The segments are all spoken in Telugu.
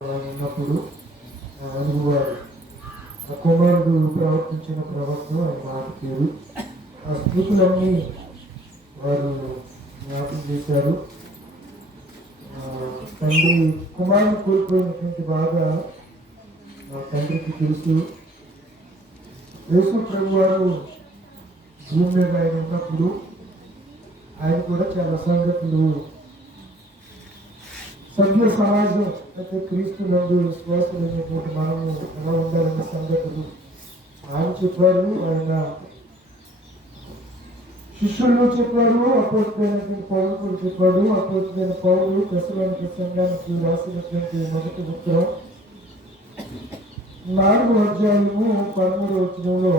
ఉన్నప్పుడు అనుభవాలు ఆ కుమారుడు ప్రవర్తించిన ప్రవర్తన ఆయన మాట తీరు ఆ స్థితులన్నీ వారు జ్ఞాపకం చేశారు. తండ్రి కుమారుని కోల్పోయినటువంటి బాధ మా తండ్రికి తెలుసు. యేసు ప్రభు వారు భూమి మీద ఆయన ఉన్నప్పుడు ఆయన కూడా చాలా సంగతులు సభ్య సమాజం అయితే క్రీస్తు నందు విశ్వాసులైనటువంటి మనము ఎలా ఉండాలనే సంగతులు ఆయన చెప్పారు. ఆయన శిష్యులు చెప్పారు, అపోస్తలుడైనటువంటి పౌలు చెప్పాడు. అపోస్తలుడైన పౌలు తెస్సలోనికే సంఘానికి రాసినటువంటి మొదటి ఉత్తరం 4వ అధ్యాయము 13వ వచనంలో,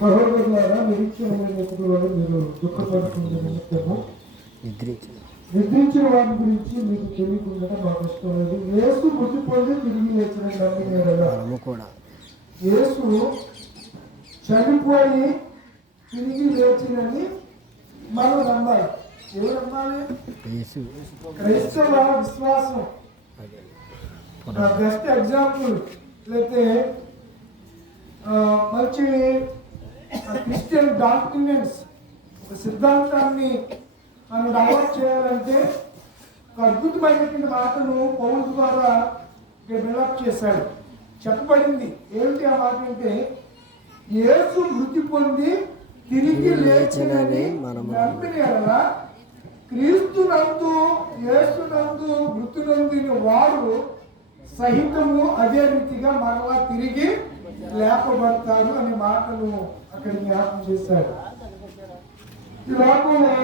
సహోదరులారా నిరీక్షణ లేనప్పుడు మీరు దుఃఖపడుతున్న నిమిత్తము నిద్రించిన వారి గురించి మీకు తెలియకుండా మాకు ఇష్టం లేదు. యేసు మృతి పొంది తిరిగి లేచిన నమ్మిన యేసు చనిపోయి తిరిగి లేచినని మనం నమ్మాలి. ఎవరు నమ్మాలి? క్రైస్తవ విశ్వాసం. బెస్ట్ ఎగ్జాంపుల్ లేకపోతే మంచి క్రిస్టియన్ డాక్యుమెంట్స్ సిద్ధాంతాన్ని మనం డెవలప్ చేయాలంటే ఒక అద్భుతమైనటువంటి మాటను పౌలు ద్వారా డెవలప్ చేశాడు. చెప్పబడింది ఏమిటి ఆ మాట అంటే, యేసు మృతి పొంది తిరిగి లేచినని నమ్మిన ఎడల క్రీస్తునందు యేసునందు మృతి నొందిన వారు సహితము అదే రీతిగా మరలా తిరిగి లేపబడతారు అనే మాటను అక్కడ జ్ఞాపకం చేశాడు. ఈ లోకంలో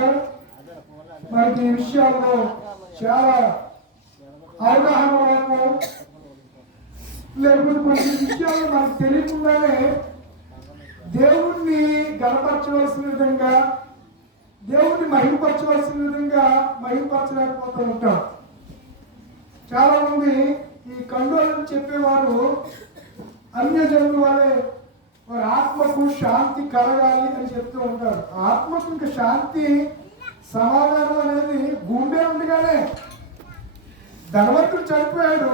మనకి ఈ విషయాల్లో చాలా అవగాహన లోపం, లేకపోతే కొన్ని విషయాలు మనకు తెలియకుండానే దేవుణ్ణి గణపరచవలసిన విధంగా, దేవుణ్ణి మహిమపరచవలసిన విధంగా మహిమపరచలేకపోతూ ఉంటాం. చాలా మంది ఈ కండోలను చెప్పేవారు అన్యజనుల వల్లే వారి ఆత్మకు శాంతి కలగాలి అని చెప్తూ ఉంటారు. ఆత్మకు ఇంకా శాంతి సమాధానం అనేది గుండె ఉండగానే, ధనవంతుడు చనిపోయాడు,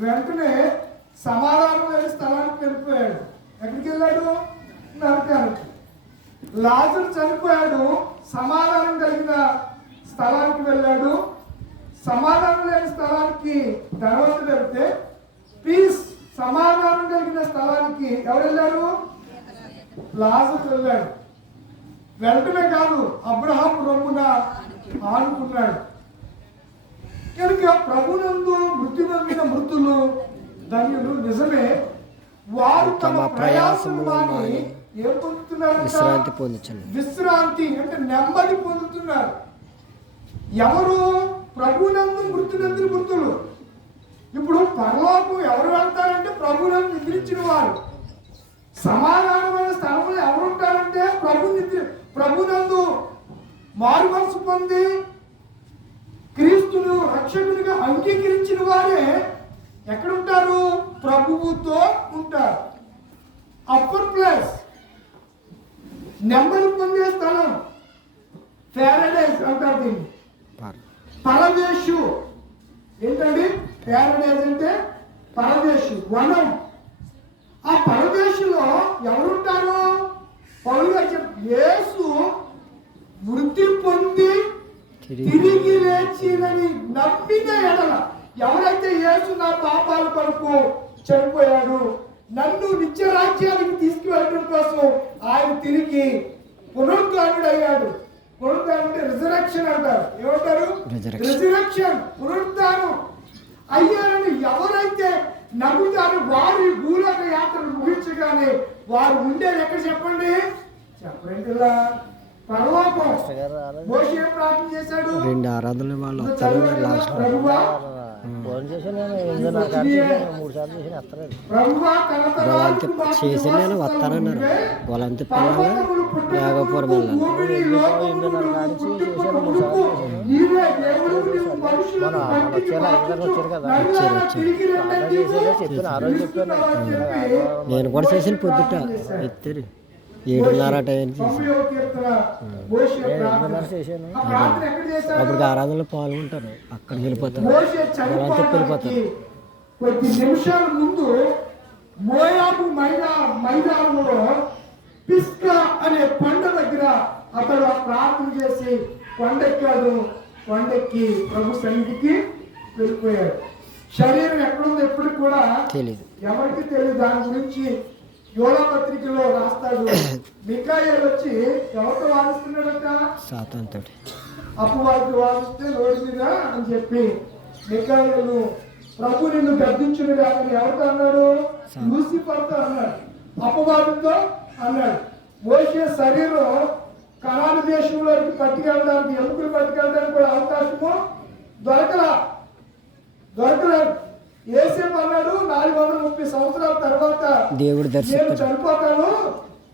వెంటనే సమాధానం లేని స్థలానికి వెళ్ళిపోయాడు. ఎక్కడికి వెళ్ళాడు? నరకానికి. లాజరు చనిపోయాడు, సమాధానం కలిగిన స్థలానికి వెళ్ళాడు. సమాధానం లేని స్థలానికి ధనవంతుడు వెళ్తే, పీస్ సమాధానం కలిగిన స్థలానికి ఎవరు వెళ్ళారు? లాజరు వెళ్ళాడు. వెంటనే కాదు, అబ్రహాం రొమ్మున ఆనుకున్నాడు. కనుక ప్రభునందు మృతి నొందిన మృతులు ధన్యులు. నిజమే, వారు తమ ప్రయాసములను ఏం పొందుతున్నారు? విశ్రాంతి అంటే నెమ్మది పొందుతున్నారు. ఎవరు? ప్రభునందు మృతి నొందిన మృతులు. ఇప్పుడు పరలోకం ఎవరు వెళ్తారంటే ప్రభునందు నిద్రించిన వారు. సమాధానమైన స్థలంలో ఎవరు ఉంటారంటే ప్రభునందు మారు మనసు పొంది క్రీస్తును రక్షకునిగా అంగీకరించిన వారే ఎక్కడ ఉంటారు? ప్రభువుతో ఉంటారు. అప్పర్ ప్లేస్, నెమ్మది పొందే స్థలం, ప్యారడైజ్ అంటారు దీన్ని. పరదేశు ఏంటండి? ప్యారడైజ్ అంటే పరదేశు, వనం. ఆ పరదేశంలో ఎవరుంటారు? పౌలు గారు యేసు మృతి పొంది తిరిగి లేచినని నమ్మిన ఎడల, ఎవరైతే యేసు నా పాపాల కొరకు చనిపోయాడు, నన్ను నిత్య రాజ్యానికి తీసుకువెళ్ళడం కోసం ఆయన తిరిగి పునరుద్ధానుడయ్యాడు. పునరుద్ధానం అంటే రిజరక్షన్ అంటారు. ఏమంటారు? రిజరక్షన్, పునరుద్ధానం అయ్యారని ఎవరైతే నమ్ముతారు, వారి భూలోక యాత్రను ముగించగానే వారు ఉండేది ఎక్కడ చెప్పండి? చెప్పండి, పరలోకం. మోషే ప్రార్థన చేశాడు, 2 ఆరాధనలు వాళ్ళు చేసి నేను వస్తానన్నారు. వాళ్ళంతా పిల్లలు నేను కూడా చేసిన పొద్దుట ఎత్తారు. 7:30 టైంకి 90వ కీర్తన మోషే ప్రార్థన. 7:30 చేశాను. ఆ ప్రార్థన ఎక్కడ చేశాడు? అప్పటికి ఆరాధనలో పాల్గొంటారు, అక్కడికి వెళ్ళిపోతారు. మోషే చనిపోవడానికి కొద్ది నిమిషాల ముందు మోయాబు మైదానంలో పిస్కా అనే కొండ దగ్గర అతడు ఆ ప్రార్థన చేసి కొండెక్కాడు. కొండెక్కి ప్రభు సన్నిధికి వెళ్ళిపోయాడు. శరీరం ఎక్కడుందో ఎప్పుడు కూడా తెలీదు, ఎవరికి తెలియదు. దాని గురించి యోనా పత్రికలో రాస్తాడు. మికాయేలు వచ్చి ఎవరితో వాదిస్తున్నాడట? సాతానుతో. అపవాది వాదిస్తే రోడ్డు మీద అని చెప్పి మికాయేలు ప్రభు నిన్ను గద్దించుడు కానీ ఎవరితో అన్నాడు? లూసిఫర్తో అన్నాడు, అపవాదితో అన్నాడు. మోషే శరీరం కనాను దేశంలోకి పట్టుకెళ్ళడానికి, ఎముకలు పట్టుకెళ్ళడానికి కూడా అవకాశము దొరకలేదు. ఏసేపు అన్నాడు 430 సంవత్సరాల తర్వాత దేవుడు నేను చనిపోతాను,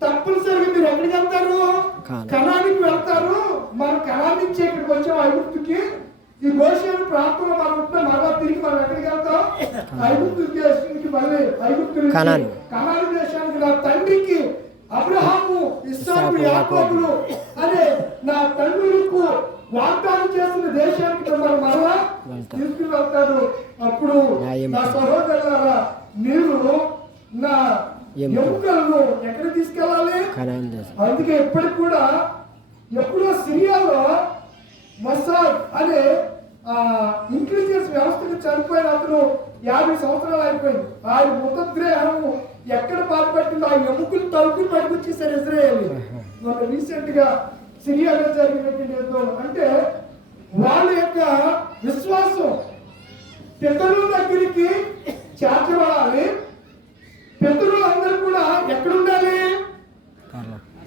తప్పనిసరిగా మీరు ఎక్కడికి వెళ్తారు? కనానికి వెళ్తారు. మనం కనాన్ నుంచి ఇక్కడికి వచ్చాం ఐగుప్తుకి. ఈ గోషేను ప్రాంతంలో మనం ఉంటే మరలా తిరిగి మనం ఎక్కడికి వెళ్తాం? ఐగుప్తు దేశానికి, మళ్ళీ ఐగుప్తు కనాను దేశానికి. నా తండ్రికి అబ్రహాము, ఇస్సాకు, యాకోబులు అనే నా తండ్రులకు వాగ్దానం చేసిన దేశానికి మనం మరలా తీసుకుని వెళ్తాడు. అప్పుడు నా సహోదరులారా, మీరు నా ఎముకలను ఎక్కడ తీసుకెళ్ళాలి? అందుకే ఇప్పటికి కూడా ఎప్పుడో సిరియాలో మసాద్ అనే ఇంటెలిజెన్స్ వ్యవస్థకు చనిపోయిన అతను 50 సంవత్సరాలు అయిపోయింది. ఆయన మృతదేహము ఎక్కడ బాధపట్టిందో ఆ ఎముకలు తలుపులు పట్టుకొచ్చేసారు ఇజ్రాయేల్. మన రీసెంట్ గా సిరియాలో జరిగినటువంటి యుద్ధం. అంటే వాళ్ళ యొక్క విశ్వాసం పితరుల దగ్గరికి చేర్చబడాలి. పితరులు అందరూ కూడా ఎక్కడ ఉండాలి?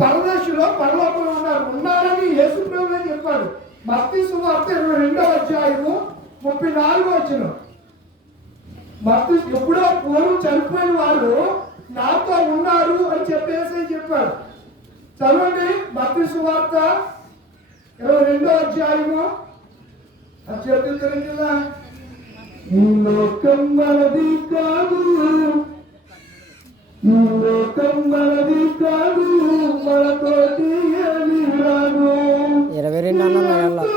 పరదేశంలో, పరలోకంలో ఉన్నారని యేసు ప్రభువే చెప్పాడు. మత్తయి సువార్త 22వ అధ్యాయము 34వ వచనం. మత్తయి ఎప్పుడో పూర్వం చనిపోయిన వాళ్ళు నాతో ఉన్నారు అని చెప్పేసి చెప్పాడు. చదవండి మత్తయి సువార్త 22వ అధ్యాయము. అది చెప్తారు కదా, ఈ లోకం మనది కాదు, ఈ లోకం మనది కాదు, మనతోటి ఏమీ రాదు. 22 అన్నారు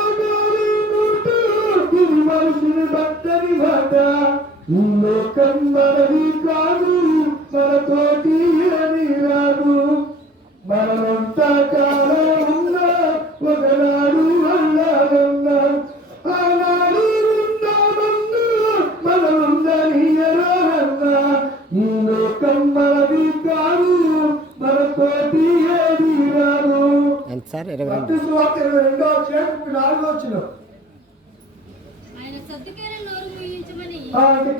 మనిషిని భక్తని మాట. ఈ లోకం మనది కాదు, మనతోటి ఏమీ రాదు. మనమంతా కాలం ఉన్నా ఒకనాడు అల్లాగన్నా, ఆనాడు ఉన్నామన్నా మనముందని ఎరాలన్నా. ఈ లోకం మనది కాదు, మనతోటి ఏమీ రాదు. ఎంత సార్? 22వ అధ్యాయం 4వ వచనం.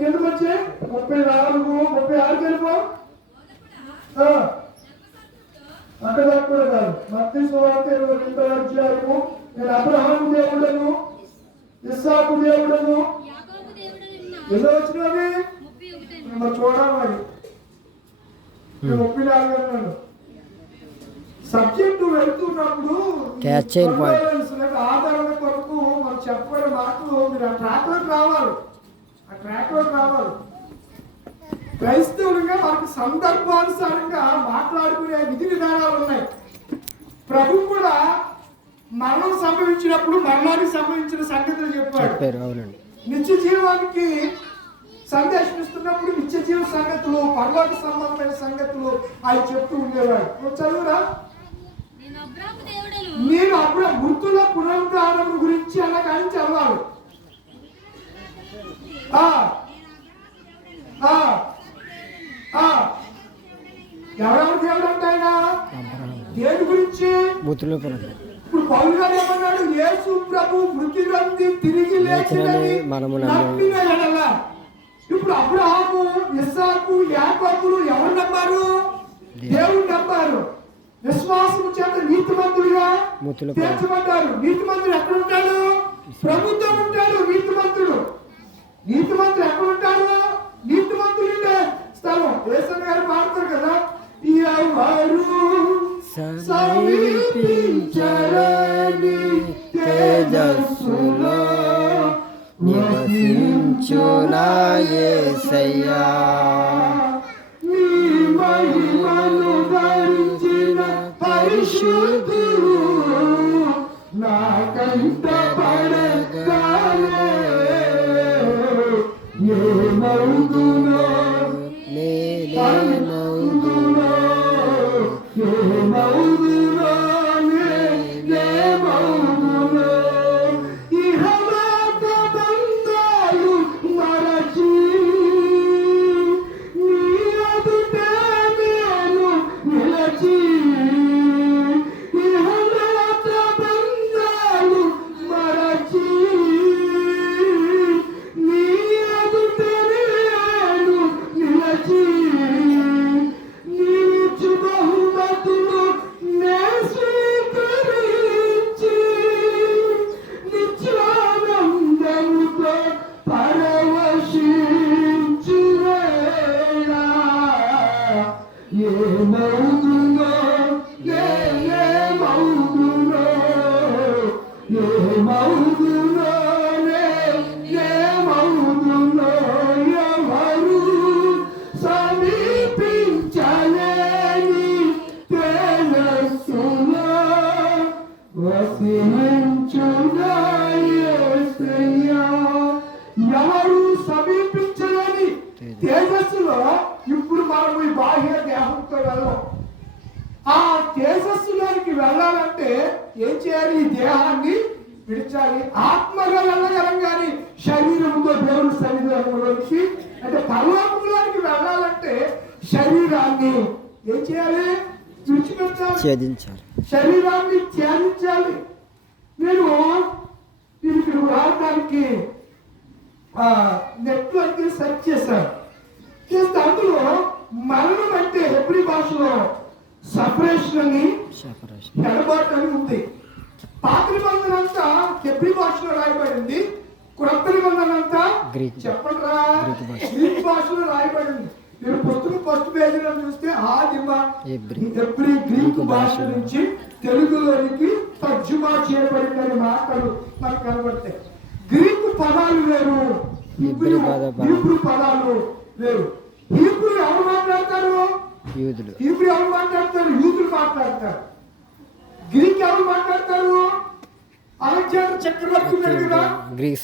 కిందకు వచ్చి 34, 36 వెళ్ళిపో. అక్కడ కూడా కాదు. మత్తయి సువార్త 22వ అధ్యాయము. నేను అబ్రహాము దేవుడను, ఇస్సాకు దేవుడను. ఎన్నో వచ్చినవి మరి చూడాలి. మరి 34 అన్నాడు. సబ్జెక్టు వెళ్తున్నప్పుడు ఆదరణ కొరకు మనం చెప్పబడే మాటలు మీరు ఆ ట్రాక్ లోకి రావాలి. ఆ ట్రాక్ లోకి రావాలి. క్రైస్తవులుగా మనకు సందర్భానుసారంగా మాట్లాడుకునే విధి విధానాలు ఉన్నాయి. ప్రభు కూడా మరణం సంభవించినప్పుడు మరణానికి సంభవించిన సంగతులు చెప్పాడు. నిత్య జీవానికి సందేశం ఇస్తున్నప్పుడు నిత్య జీవ సంగతులు, పరలోక సంబంధమైన సంగతులు ఆయన చెప్తూ ఉండేవాడు. చదువురా, నేను అప్పుడు మృతుల పునరుద్ధానం గురించి అలా కానీ చదవాలి. ఎవరెవరు దేవుడు అంటే ఆయన దేని గురించి? ఇప్పుడు పౌలు గారు ఏమన్నాడు? యేసు ప్రభు మృతి నుండి తిరిగి లేచినని నమ్మిన ఎడల. ఇప్పుడు అబ్రహాము, ఇస్సాకు, యాకోబులు ఎవరు నమ్మారు? దేవుడు నమ్మారు. విశ్వాసం చేత నీతిమంతులుగా తీర్చబడ్డారు. నీతిమంతుడు ఎక్కడ ఉంటాడు? ప్రభుత్వం ఉంటాడు. నీతిమంతుడు ఎక్కడ ఉంటాడు? నీతిమంతుడు ఉండే స్థలం. దేశం గారు పాడతారు కదా, ఎవరు సమీపించలేని తేజస్సులో నివసించునా యేసయ్యా, నీ మహిమను ధరించిన పరిశుద్ధుడు నా కంట పడగానే ఏమవుదునో నేనేమవుదునో ఏమవుదునో నేనేమవుదునో ఇహలోక బంధాలు మరచి నీ ఎదుటే నేను నిలచి ఇహలోక బంధాలు మరచి నీ ఎదుటే నేను నిలచి నీచు బహుమతులు నే స్వీకరించి నిత్యానందముతో పరవశించువేళ ఏమవుదునో ఏమవుదునో ఏమవుదునో ఏమవుదునో ఎవరు సమీపించలేని తేజస్సులో వసించుగా యేసయ్యా. ఎవరు సమీపించలేని తేజస్సులో ఇప్పుడు మనం ఈ బాహ్య దేహంతో వెళ్ళాం. ఆ తేజస్సులోనికి వెళ్ళాలంటే ఏం చేయాలి? ఈ దేహాన్ని విడిచాలి. ఆత్మగా వెళ్ళగలం కానీ శరీరంతో దేవుని సన్నిధిలోకి అంటే పరలోకంలోనికి వెళ్ళాలంటే శరీరాన్ని ఏం చేయాలి? విడిచిపెట్టాలి. ఛేదించాలి. శరీరాన్ని త్యాగించాలి. నేను ఇక్కడ రావడానికి నెట్లోకి సెర్చ్ చేశాను. చేస్తే అందులో మరణం అంటే హెబ్రీ భాషలో సపరేషన్ అని ఎడబాటు అని ఉంది. పాత నిబంధన అంతా హెబ్రీ భాషలో రాయబడింది. క్రొత్త నిబంధన అంతా చెప్పండి రా గ్రీక్ భాషలో రాయబడింది. మీరు పుస్తకం ఫస్ట్ పేజీలో చూస్తే హెబ్రీ గ్రీక్ భాష నుంచి తెలుగులోనికి తర్జుమా చేయబడిందని మాటలు మనకు కనబడతాయి. గ్రీకు పదాలు వేరు, హీబ్రూ పదాలు వేరు. హీబ్రూ ఎవరు మాట్లాడతారు? యూదులు. హీబ్రూ ఎవరు మాట్లాడతారు? యూదులు మాట్లాడతారు. గ్రీక్ ఎవరు మాట్లాడతారు? అలెగ్జాండర్ చక్రవర్తి గ్రీక్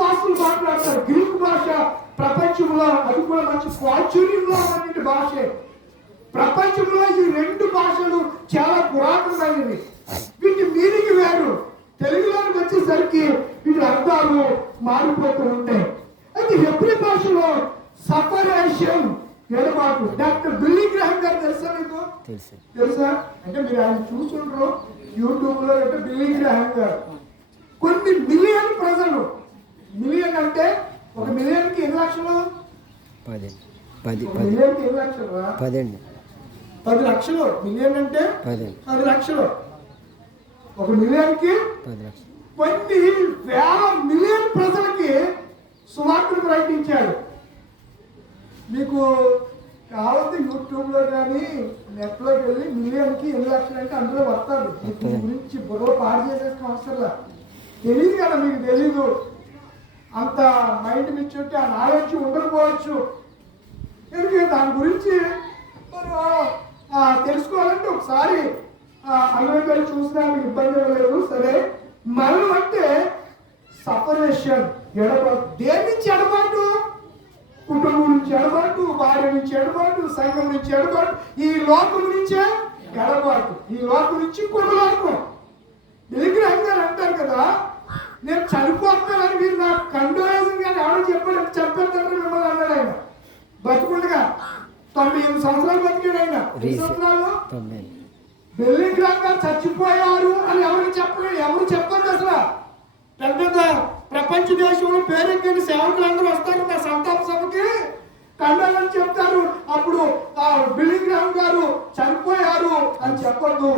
వాసులు మాట్లాడతారు. గ్రీక్ భాష ప్రపంచంలో అది కూడా మంచి ప్రాచుర్యంలో ఉన్నటువంటి భాషే. ప్రపంచంలో ఈ రెండు భాషలు చాలా పురాతనమైనవి. వీటి మీనింగ్ వేరు. తెలుగులోకి వచ్చేసరికి వీటి అర్థాలు మారిపోతూ ఉంటాయి. అయితే హెబ్రీ భాషలో సపరేషన్ ఎడబాటు. డాక్టర్ బిల్లీ గ్రాహం గారు తెలుసా మీకు? తెలుసా? అంటే మీరు ఆయన చూసుంటారు యూట్యూబ్ లో. అంటే బిల్లీ గ్రాహం గారు కొన్ని మిలియన్ ప్రజలు, మిలియన్ అంటే ఒక మిలియన్ కి ఎన్ని లక్షలు? 10 మిలియన్ కి ఎన్ని లక్షలు? 10 లక్షలు. మిలియన్ అంటే 10 లక్షలు. ఒక మిలియన్ కి 10 లక్షలు. కొన్ని వేల మిలియన్ ప్రజలకి సువార్తను ప్రకటించాడు. మీకు కావాలంటే యూట్యూబ్ లో కానీ నెట్ లోకి వెళ్ళి మిలియన్ కి ఎన్ని లక్షలు అంటే అందులో వస్తారు. దీని గురించి బుర్ర పాడు చేసేసిన అవసరంలా. తెలియదు కదా, మీకు తెలీదు. అంత మైండ్ మిచ్చుంటే ఆ నాలెడ్జ్ ఉండకపోవచ్చు. ఎందుకంటే దాని గురించి మనం తెలుసుకోవాలంటే ఒకసారి అమెరికాలో చూసినా మీకు ఇబ్బంది లేదు. సరే, మనం అంటే సపరేషన్, ఎడబాటు. దేని నుంచి ఎడబాటు? కుటుంబం నుంచి ఎడబాటు, భార్య నుంచి ఎడబాటు, సంఘం నుంచి ఎడబాటు, ఈ లోకం నుంచే ఎడబాటు. ఈ లోకం నుంచి ఇంకొక లోకం. విగ్రహం గారు అంటారు కదా, నేను చనిపోతానని మీరు నాకు కండోలేషన్ కానీ ఎవరు చెప్పారు? చెప్పేస్తారు మిమ్మల్ని అన్నాడు ఆయన. బతుకుండగా 98 సంవత్సరాలు బతికాడు ఆయన. 2 సంవత్సరాలు బిల్లీ గ్రాహం గారు చచ్చిపోయారు అని ఎవరికి చెప్పలేదు. ఎవరు చెప్పండి అసలు. పెద్ద పెద్ద ప్రపంచ దేశంలో పేరెక్కిన సేవకులు అందరూ వస్తారు నా సంతాప సభకి, కండాలని చెప్తారు. అప్పుడు బిల్లీ గ్రాహం గారు చనిపోయారు అని చెప్పొద్దు.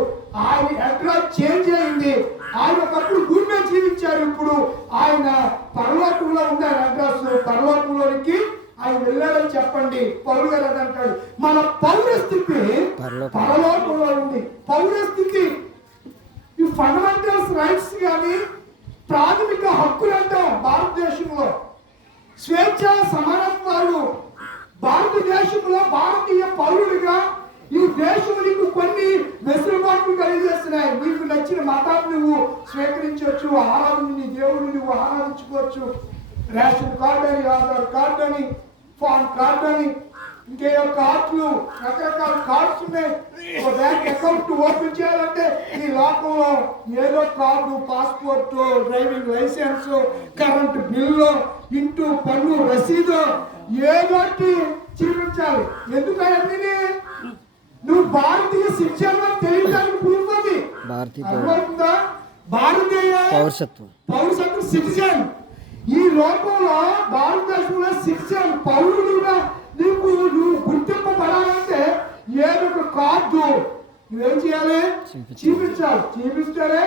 ఆయన అడ్రస్ చేంజ్ అయింది. ఆయన ఒకప్పుడు భూమి మీద జీవించారు. ఇప్పుడు ఆయన పరలోకంలో ఉంది. ఆయన అడ్రస్ పరలోకంలోనికి ఆయన వెళ్ళాడని చెప్పండి. పౌరు గారు అని అంటాడు. మన పౌరస్థితి పరలోకంలో ఉంది. పౌరస్థితి ఈ ఫండమెంటల్స్ రైట్స్ కానీ ప్రాథమిక హక్కులు అంటాం భారతదేశంలో. స్వేచ్ఛ సమానత్వాలు భారతదేశంలో భారతీయ పౌరుడిగా ఈ దేశం నీకు కొన్ని వెసులుబాట్లు కలిగేస్తున్నాయి. నీకు నచ్చిన మతాన్ని నువ్వు స్వీకరించవచ్చు, ఆరాధన నీ దేవుడిని నువ్వు ఆరాధించుకోవచ్చు. రేషన్ కార్డు అని, ఆధార్ కార్డు అని, ఫాన్ కార్డు అని, ఇంకేయో కార్డులు, రకరకాల కార్డ్స్ ఉన్నాయి. ఒక బ్యాంక్ అకౌంట్ ఓపెన్ చేయాలంటే ఈ లోకంలో ఏదో card, passport, driving licence, current bill, ఇంటూ పన్ను రసీదు ఏదో చూపించాలి. ఎందుకని నువ్వు భారతీయ శిక్షణ తెలియడానికి ప్రూఫ్ అది. భారతీయ పౌరసత్వం సిటిజన్. ఈ లోకంలో భారతదేశంలో సిటిజన్ పౌరుడుగా నువ్వు గుర్తింపబడాలంటే ఏదో ఒక కార్డు నువ్వేం చేయాలి? చూపించాలి. చూపిస్తేనే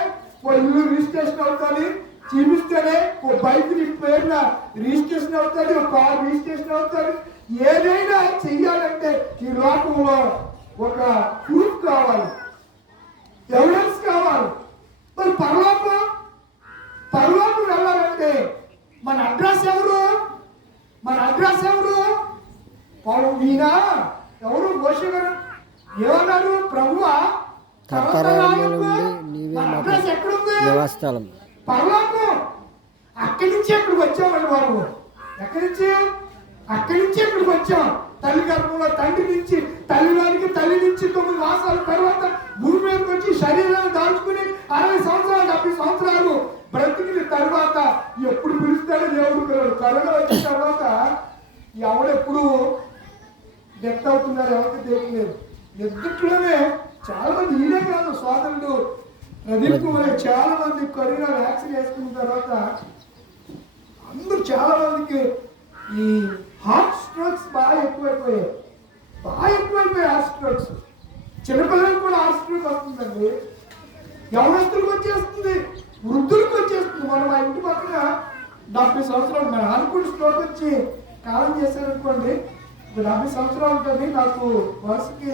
ఓ ఇల్లు రిజిస్ట్రేషన్ అవుతుంది, చూపిస్తేనే ఓ బైక్ నీ పేరున రిజిస్ట్రేషన్ అవుతుంది, ఒక కార్ రిజిస్ట్రేషన్ అవుతుంది. ఏదైనా చెయ్యాలంటే ఈ లోకంలో ఒక ప్రూఫ్ కావాలి, ఎవిడెన్స్ కావాలి. మరి పరలోకం వెళ్ళాలంటే మన అడ్రస్ ఎవరు? ఈయన ఎవరు? మోషే గారు ఏమన్నారు? ప్రభువా అడ్రస్ ఎక్కడుంది? పరలోకం. అక్కడి నుంచి ఎక్కడికి వచ్చామండి బాబు. ఎక్కడి నుంచి ఎక్కడికి వచ్చాం? తల్లి గర్భంలో తండ్రి నుంచి, తల్లి నుంచి 9 మాసాల తర్వాత భూమి మీదకి వచ్చి శరీరాన్ని దాచుకుని 60 సంవత్సరాలు 70 సంవత్సరాలు బ్రతికిన తర్వాత ఎప్పుడు పిలుస్తాడో దేవుడు పిల్లలు. కరోనా వచ్చిన తర్వాత ఎవడెప్పుడు డెత్ అవుతున్నారు ఎవరికి తెలియలేదు. ఎదుట్లోనే చాలా మంది, ఈయనే కాదు సోదరుడు ప్రదీప్ కుమార్, చాలా మంది కరోనా వ్యాక్సిన్ వేసుకున్న తర్వాత అందరూ చాలా మందికి ఈ హార్ట్ స్ట్రోక్స్ బాగా ఎక్కువైపోయాయి. Heart strokes. చిన్నపిల్లలకు కూడా హార్ట్ స్ట్రోక్ వస్తుందండి. యవనస్తులకు వచ్చేస్తుంది, వృద్ధులకు వచ్చేస్తుంది. మనం మా ఇంటి పక్కన 70 సంవత్సరాలు మన అనుకుని స్ట్రోక్ వచ్చి కాలం చేశారనుకోండి, 70 సంవత్సరాలు ఉంటుంది. నాకు వరుసకి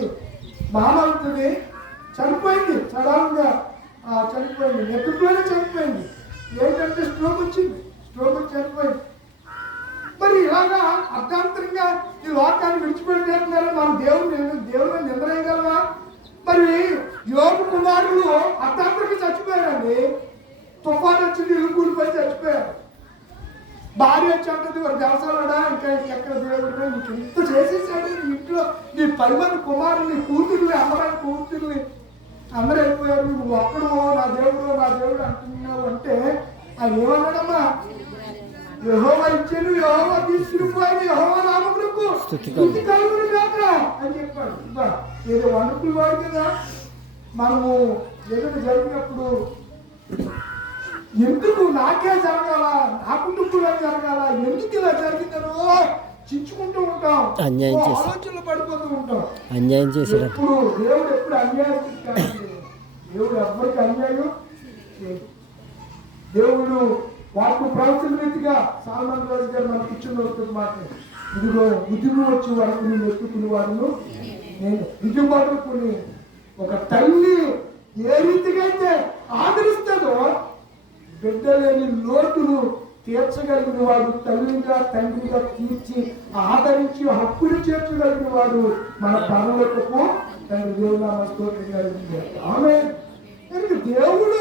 మామ అవుతుంది, చనిపోయింది. సడన్గా చనిపోయింది, నెప్పుడులోనే చనిపోయింది. ఏంటంటే స్ట్రోక్ వచ్చి చనిపోయింది. మరి ఇలాగా అర్థాంతరంగా ఈ లోకాన్ని విడిచిపెట్టేస్తున్నారు. మనం దేవుని నిందలేయగలమా? మరి యోగు కుమారులు అర్థాంతరంగా చచ్చిపోయారండి. తుఫాను వచ్చింది, ఇల్లు కూలిపోయి చచ్చిపోయారు. భార్య వచ్చి అంటుంది, వారు దేవసాలడా ఇంకా ఎక్కడ దేవుడు నీకు ఇంత చేసేసాడు, నీ ఇంట్లో నీ 10 మంది కుమారులు, కూతుర్ని, అందమైన కూతుర్ని అందరూ వెళ్ళిపోయారు, నువ్వు ఒక్కడు నా దేవుడు అంటున్నావు అంటే ఆయన ఏమన్నాడమ్మా? యెహోవా ఇచ్చాను, యెహోవా తీసుకుపోయాను, యెహోవా నామమునకు స్తుతి కలుగును గాక అని చెప్పాడు. ఏదో వండర్ఫుల్ వాడు కదా. మనము ఏదైనా జరిగినప్పుడు ఎందుకు నాకే జరగాల, నా కుటుంబంలో జరగాల, ఎందుకు ఇలా జరిగిందనో చించుకుంటూ ఉంటాం, ఆలోచనలు పడిపోతూ ఉంటాం. అన్యాయం చేశాడు. దేవుడు ఎప్పుడు అన్యాయం చేస్తాడు? దేవుడు ఎవ్వరికి అన్యాయం చేయడు. దేవుడు వాటిని ప్రవచన రీతిగా సాల్మన్ రాజు గారు మనకి ఇచ్చిన మాట, ఇదిగో విధులు వచ్చి వరకు నేను ఎత్తుకునే వాడును నేను. విధు పట్టుకుని ఒక తల్లి ఏ రీతిగా అయితే ఆదరిస్తుందో బిడ్డ లేని లోటును తీర్చగలిగిన వాడు, తల్లిగా తండ్రిగా తీర్చి ఆదరించి హక్కులు చేర్చగలిగిన వాడు మన పరలోకపు తండ్రి. దేవుడు స్తోత్రం కలిగింది. ఆమె దేవుడు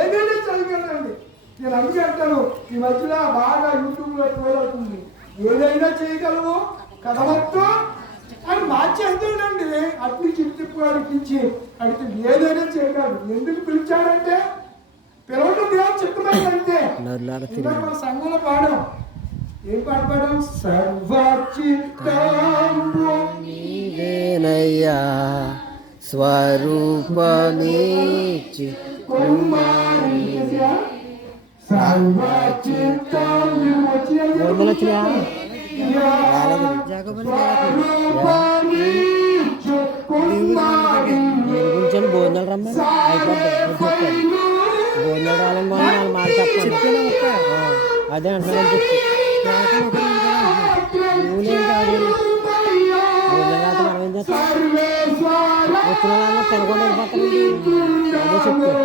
ఏదైనా చదివానండి. నేను అందుకే అంటాను, ఈ మధ్యలో బాగా యూట్యూబ్లో ట్రోల్ అవుతుంది, ఏదైనా చేయగలవు కథ మొత్తం అని మార్చేస్తాడండి. అట్ని చిట్టుకోవాలనిపించి అడిగితే ఏదైనా చేయగలడు. ఎందుకు పిలిచాడంటే పిలవటం దేవుడు చిత్తమైందంటే. మన సంఘంలో పాడాం, ఏం పాట పాడాం? సర్వచిత్తనయ్యా స్వరూపమేచి భోజనాలు రమ్మని భోజనాలు రాలని వాళ్ళు మాట చెప్పాను. అదే అంటున్నాను చెప్పి నువ్వులేం కాదు. భోజనం రాత మనం ఏం చేస్తాం? వచ్చిన వాళ్ళని తినకుండా వెళ్ళిపోతాం. అదే చెప్తాను.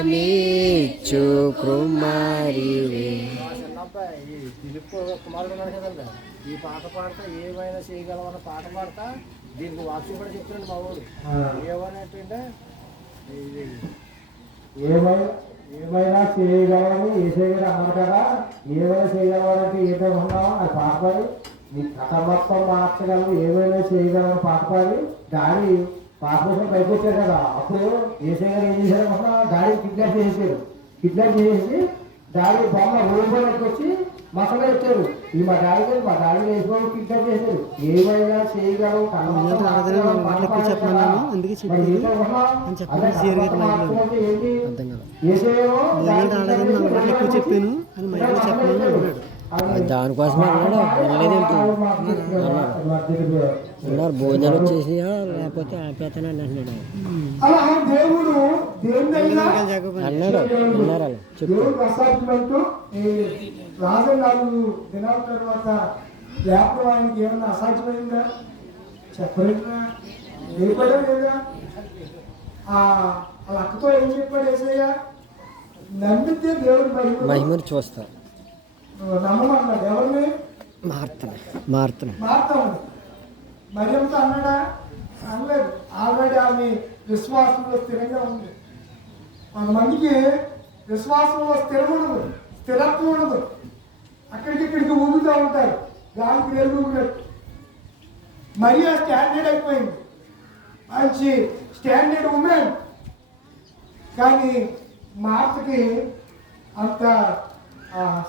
వరమిచ్చు కుమారివే. ఈ దిలీప్ కుమారుడు ఉన్నాడు కదండి, ఈ పాట పాడతా ఏమైనా చేయగలమన్న పాట పాడతా దీనికి వాక్యం కూడా చెప్తున్నాడు మా ఊరు. ఏమనంటే ఇది ఏమైనా చేయగలమని ఏసయ్య గారు అన్నారు కదా. ఏమైనా చేయగలమంటే ఏదో ఉన్నావా అది పాట పాడి నీ కథ మొత్తం మార్చగలవు. ఏమైనా చేయగలమని పాట పాడి గాడి పాట కోసం పైకి వచ్చారు కదా. అప్పుడు ఏసయ్య గారు ఏం చేశారు అనుకున్నా, గాడి కిడ్నాప్ చేసేసారు. కిడ్నాప్ చేసేసి గాడి బొమ్మ రూపాయలకి వచ్చి మసలు వచ్చారు. ఈ మా డాడీ వేసుకోవడం కిడ్నాప్ చేశారు. ఏమైనా చేయగలవు చెప్పాను అని మైక్ చెప్పాను అన్నాడు. దానికోసమే అన్నాడు. వినలేదేంటి అన్నారు, భోజనాలు వచ్చేసి లేకపోతే ఆపేతానండి అంటున్నాడు అలా దేవుడు దేవుడైనా అన్నాడు. అన్నారు అలా చెప్పు. దేవుడు అసాధ్యమంటూ ఈ రాజు 4 దినాల తర్వాత వ్యాపారం ఆయనకి ఏమన్నా అసాధ్యమైందా? చెప్పలేదా? ఏపడా లేదా? వాళ్ళ అక్కతో ఏం చెప్పాడు ఏసయ్య? నమ్మితే దేవుడు మహిమని చూస్తా నమ్మమన్నాడు. ఎవరిని? మారుతున్నాయి మారుతామని మరి ఎంత అన్నాడా? అనలేదు. ఆల్రెడీ ఆమె విశ్వాసంలో స్థిరంగా ఉంది. కొంతమందికి విశ్వాసంలో స్థిరత్వం ఉండదు. అక్కడికి ఊగుతూ ఉంటారు, గాలికి వెళ్ళి ఊగినట్టు. మరి ఆ స్టాండర్డ్ అయిపోయింది, మంచి స్టాండర్డ్ ఉమెన్. కానీ మార్తకి అంత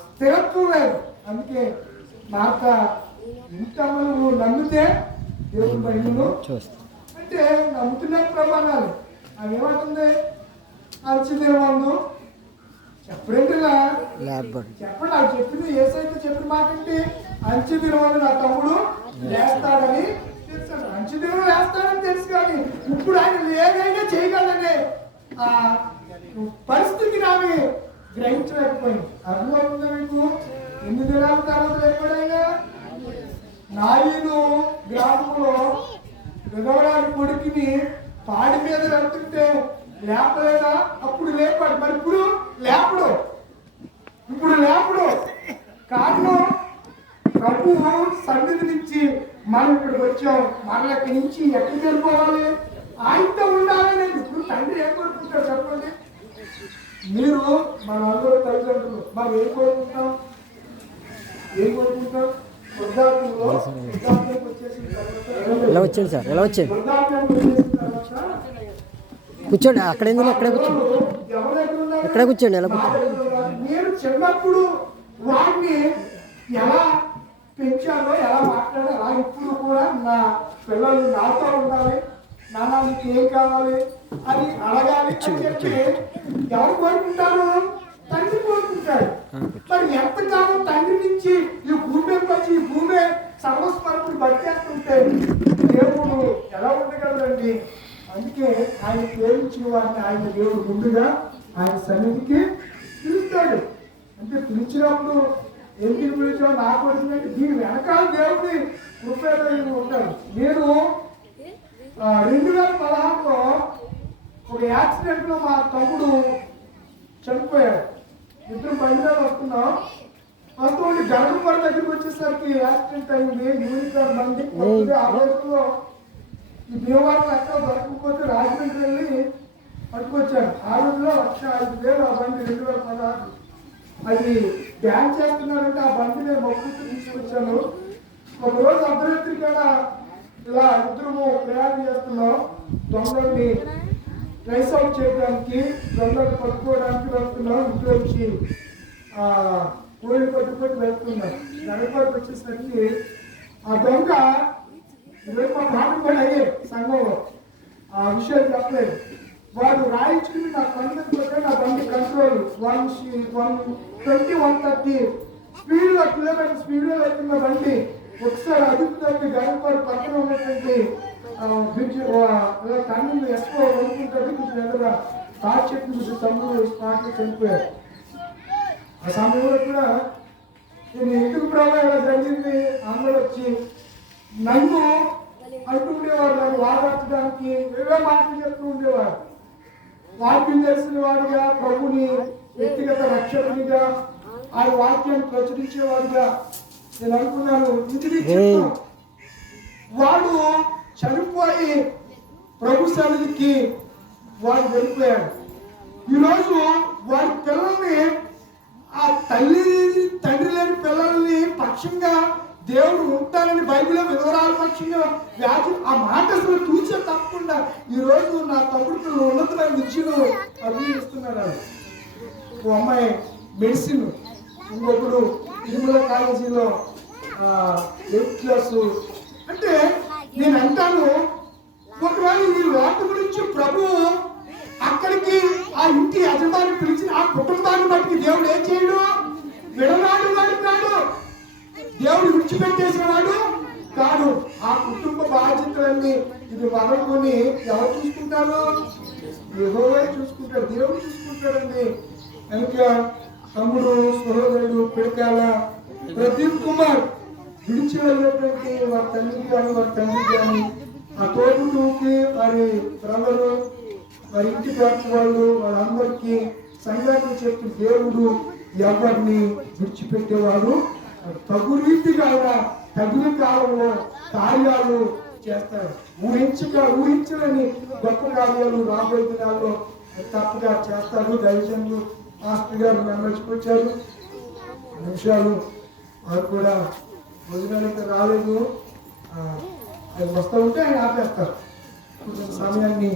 స్థిరత్వం లేదు. అందుకే మార్త ఇంత నువ్వు నమ్మితే దేవుడు మహిమను అంటే నమ్ముతున్న ప్రమాణాలు అవి ఏమంటుంది? అంచుదినమందు చెప్పండిలా చెప్పండి. అవి చెప్పింది ఏసైతే చెప్పిన మాట ఏంటి? అంచుదినమందు నా తమ్ముడు లేస్తాడని తెలుసు. అంచుదినం లేస్తాడని తెలుసు, కానీ ఇప్పుడు ఆయన ఏదైనా చేయగలనే ఆ పరిస్థితి ఆమె గ్రహించలేకపోయింది. అర్థమవుతుందా మీకు? 8 దినాల తర్వాత ఎప్పుడైనా నాయను గ్రామంలో విధవరాలి కొడుకుని పాడి మీద వెళ్తుంటే లేపలేదా? అప్పుడు లేపాడు. మరి ఇప్పుడు లేపడు. కారణం ప్రభు సన్నిధి నుంచి మనం ఇక్కడికి వచ్చాం. మరల ఇక్కడి నుంచి ఎక్కడికి వెళ్ళిపోవాలి? ఆయనతో ఉండాలని. ఇప్పుడు తండ్రి ఏం కోరుకుంటారు చెప్పండి? మీరు మన అందరూ తల్లిదండ్రులు మనం ఏం కోరుకుంటాం? ఎలా వచ్చాడు సార్? ఎలా వచ్చాడు? కూర్చోండి. అక్కడ ఎందుకు? ఎక్కడే కూర్చోండి. ఎక్కడే కూర్చోండి. ఎలా కూర్చోండి? నేను చిన్నప్పుడు వాడిని ఎలా పెంచాలో, ఎలా మాట్లాడాలో అలా ఇప్పుడు కూడా నా పిల్లలు నాతో ఉండాలి. నాన్న నీకు ఏం కావాలి అని అడగాలి అని చెప్పి ఎవరు కోరుకుంటారు? తండ్రి కోరుకుంటాడు. మరి ఎంతకాలం తండ్రి నుంచి ఈ భూమి వచ్చి ఈ భూమి సర్వస్వరూపుడు బతికేస్తుంటే దేవుడు ఎలా ఉండగలరండి? అందుకే ఆయన ప్రేమించిన వారిని ఆయన దేవుడు ముందుగా ఆయన సన్నిధికి పిలుస్తాడు. అంటే పిలిచినప్పుడు ఎందుకు పిలిచావు నాకు వచ్చిందంటే దీని వెనకాల దేవుడిని కృపేదలు ఉంటాడు. నేను 2016లో ఒక యాక్సిడెంట్లో మా తమ్ముడు చనిపోయాడు. ఇద్దరు బండి మీద వస్తున్నాం. వస్తుంది గడప దగ్గరికి వచ్చేసరికి యాక్సిడెంట్ అయింది. యూనికార్ బండి ఆ రోజుల్లో ఈ భీమవరం ఎక్కడ దొరకకపోతే రాజమండ్రి వెళ్ళి పట్టుకొచ్చాను. ఆ రోజులో 1,05,000 ఆ బండి 2016. అది బ్యాన్ చేస్తున్నారంటే ఆ బండి నేను మొక్కుతూ తీసుకొచ్చాను. ఒకరోజు అర్ధరాత్రి కూడా ఇలా ఇద్దరు ప్రయాణం చేస్తున్నాం. దొంగల్ని ట్రైస్ అవుట్ చేయడానికి, దొంగలు పట్టుకోవడానికి వెళ్తున్నాం. ఇంట్లో వచ్చి కోళ్ళు పట్టుకొని వెళ్తున్నాం. గడపడికి వచ్చేసరికి ఆ దొంగ మా పాట కూడా అయ్యే సంఘంలో ఆ విషయాలు చెప్పలేదు. వాడు రాయించుకుని నా బండి పోతే నా బండి కంట్రోల్ 120, 130 స్పీడ్లో కిలోమీటర్ స్పీడ్లో వెళ్తున్న బండి ఒకసారి అదుపుతోటి గడపడి పక్కన ఉన్నటువంటి బ్రిడ్జ్ కన్ను ఎక్కువ వదులుకుంటుంది. కొంచెం ఎదురుగా తాటి చెట్టు కొంచెం తమ్ముడు స్పాట్లో చనిపోయారు. ఆ సమయంలో కూడా నేను ఎందుకు ప్రభావం ఇలా జరిగింది అందరూ వచ్చి నన్ను అంటూ ఉండేవారు. నన్ను వాదార్చడానికి ఏవే మాటలు చెప్తూ ఉండేవారు. వాక్యం తెలిసిన వాడిగా, ప్రభుని వ్యక్తిగత రక్షకునిగా, ఆ వాక్యాన్ని ప్రచురించేవాడిగా నేను అనుకున్నాను. ఇది చెప్తాం. వాడు చనిపోయి ప్రభు సన్నిధికి వాడు వెళ్ళిపోయాడు. ఈరోజు వాడి పిల్లల్ని, ఆ తండ్రి లేని పిల్లల్ని పక్షంగా దేవుడు ఉంటానని బైబిల్లో విధవరాల పక్షంగా వ్యాధి ఆ మాట అసలు చూసే తప్పకుండా ఈరోజు నా తమ్ముడు పిల్లలు ఉన్నతమైన విద్యను అభివృద్ధిస్తున్నాడు. ఓ అమ్మాయి మెడిసిన్, ఇంకొకడు తిరుమల కాలేజీలో 8th క్లాసు. అంటే నేను అంటాను, ఒకవేళ ఈ లోక గురించి ప్రభు అక్కడికి ఆ ఇంటి యజమాని పిలిచిన ఆ కుటుంబాన్ని బట్టి దేవుడు ఏం చేయడు? విడనాడు వాడు కాదు, దేవుడు విడిచిపెట్టేసేవాడు కాదు. ఆ కుటుంబ బాధ్యతలన్నీ ఇది వదలుకొని ఎవరు చూసుకుంటారు? యెహోవా చూసుకుంటాడు, దేవుడు చూసుకుంటాడండి. ఇంకా తమ్ముడు సహోదరుడు పిడకాల ప్రదీప్ కుమార్ విడిచి వెళ్ళినటువంటి వారి తల్లికి కానీ వారి తండ్రి కానీ, ఆ తోబుట్టుకి వారి బ్రదరు, వారి ఇంటి పేట వాళ్ళు, వాళ్ళందరికీ సంఘాన్ని చెప్పి దేవుడు ఎవరిని విడిచిపెట్టేవాడు తగు రీతిగా తగిన కాలంలో కార్యాలు చేస్తారు. ఊహించలేని గొప్ప కార్యాలు రాబోయే దినాల్లో తప్పగా చేస్తారు. దైవజనులు మాస్టర్ గారు నమ్మచ్చుకొచ్చారు. నిమిషాలు వారు కూడా భోజనానికి రాలేదు, అది వస్తూ ఉంటే ఆయన ఆపేస్తారు. కొంచెం సమయాన్ని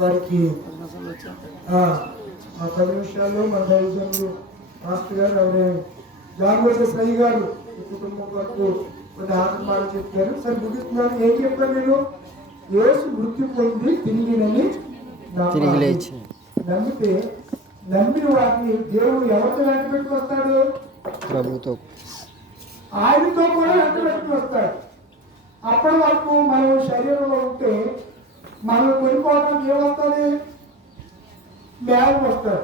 వారికి 10 నిమిషాల్లో మన దైవజనులు మాస్టర్ గారు అవరే జాగ్రత్త గారు ఈ కుటుంబం వరకు కొన్ని ఆత్మాలు చెప్పారు. సరే ముగిస్తున్నాను. ఏం చెప్పాను నేను? యేసు మృత్యు పొంది తిరిగినని నమ్మితే నమ్మిన వాటిని దేవుడు ఎవరితో వెంట పెట్టుకొస్తాడు? ప్రభుతో, ఆయనతో కూడా వెంట పెట్టుకొస్తాడు. అప్పటి వరకు మనం శరీరంలో ఉంటే మనం కొనుక్కోవడానికి ఏమవుతుంది? మేఘం వస్తుంది.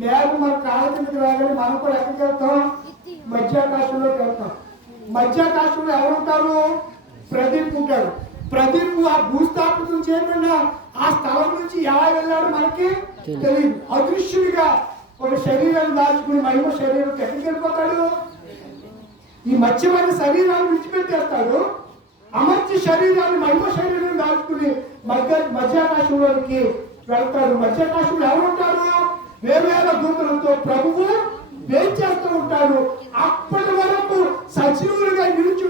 మేఘం మన కాళ్ళ కిందకి రాగానే మనం కూడా ఎక్కడికి వెళ్తాం? మధ్యాకాశంలోకి వెళ్తాం. మధ్యాకాశంలో ఎవరుంటారు? ప్రదీప్ ఉంటాడు. ప్రదీప్ ఆ భూస్థాపన నుంచి ఏమన్నా ఆ స్థలం నుంచి ఎలా వెళ్ళాడు మనకి తెలియదు. అదృశ్యుడిగా ఒక శరీరాన్ని దాచుకుని మహిమ శరీరం ఎక్కడికి వెళ్ళిపోతాడు? ఈ మత్స్యమైన శరీరాన్ని విడిచిపెట్టేస్తాడు. అమర్చి శరీరాన్ని మహిమ శరీరం దాచుకుని మధ్యాకాశంలోనికి వెళ్తాడు. మధ్యాకాశంలో ఎవరుంటారు? వేవేల దూతలతో ప్రభువు వేచి చేస్తూ ఉంటాడు. అప్పటి వరకు సజీవులుగా నిలిచి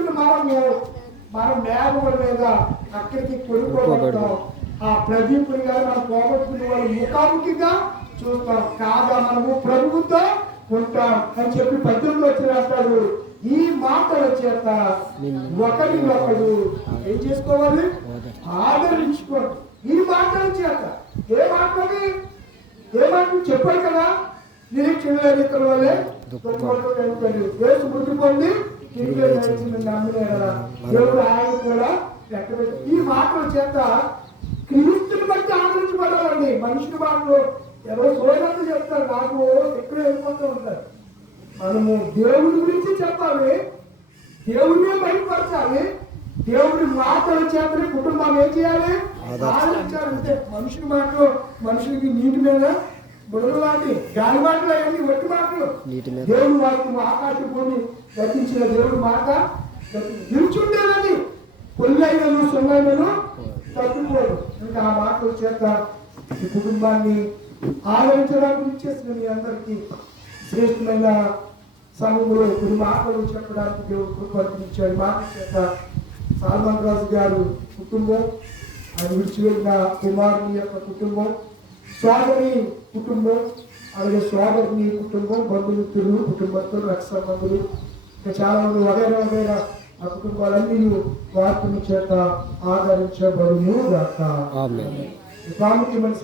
మనం మేఘముల మీద అక్కడికి కొనుక్కోబడతాం. ఆ ప్రదీపుని గారు మనం పోగొట్టుకునే వాళ్ళు ముఖాముఖిగా చూస్తాం. కాగా మనము ప్రభువుతో ఉంటాం అని చెప్పి 18లో వచ్చి రాస్తాడు. ఈ మాటల చేత ఒకరినొకడు ఏం చేసుకోవాలి? ఆదరించుకోండి. ఈ మాటల చేత ఏ మాటని చెప్పాడు కదా, నిరీక్షణ ఇతరుల వల్లే యేసు మృతి పొంది నమ్మినే కదా దేవుడు ఆయన కూడా లెక్కబెట్టి ఈ మాటల చేత క్రీస్తుని బట్టి ఆదరించబడాలండి. మనుషుని మాటలు ఎవరో సోదరులు చెప్తారు, నాకు ఎక్కడ వెళ్ళిపోతూ ఉంటారు. మనము దేవుడి గురించి చెప్పాలి, దేవుడినే బయటపరచాలి. దేవుడి మాటల చేతనే కుటుంబం ఏం చేయాలి? ఆదరించాలంటే మనుషుని మాటలు మనుషులకి నీటి మీద బుడగలాంటి గాలి మాటలు అవన్నీ వట్టి మాటలు. దేవుడు వారికి ఆకాశ భూమి గతించిన దేవుడి మాట నిల్చుండేదని కొల్లైనను సొల్లైనను తట్టుకోడు. ఇంకా ఆ మాటల చేత ఈ కుటుంబాన్ని ఆదరించడానికి ఇచ్చేసిన మీ అందరికీ శ్రేష్టమైన సమయంలో కొన్ని మాటలు చెప్పడానికి దేవుడు కృపనిచ్చాడు. మాట చేత సాల్మన్ రాజు గారు కుటుంబం, ఆయన విడిచి వెళ్ళిన కుమారుని యొక్క కుటుంబం, సోదరి కుటుంబం, అలాగే సోదరుని కుటుంబం, బంధుమిత్రులు, కుటుంబంతో రక్ష బంధువులు, ఇంకా చాలా మంది వగైరా ఆ కుటుంబాలన్నీ వార్తని చేత ఆదరించబడును గాక. ప్రాముఖ్యమైన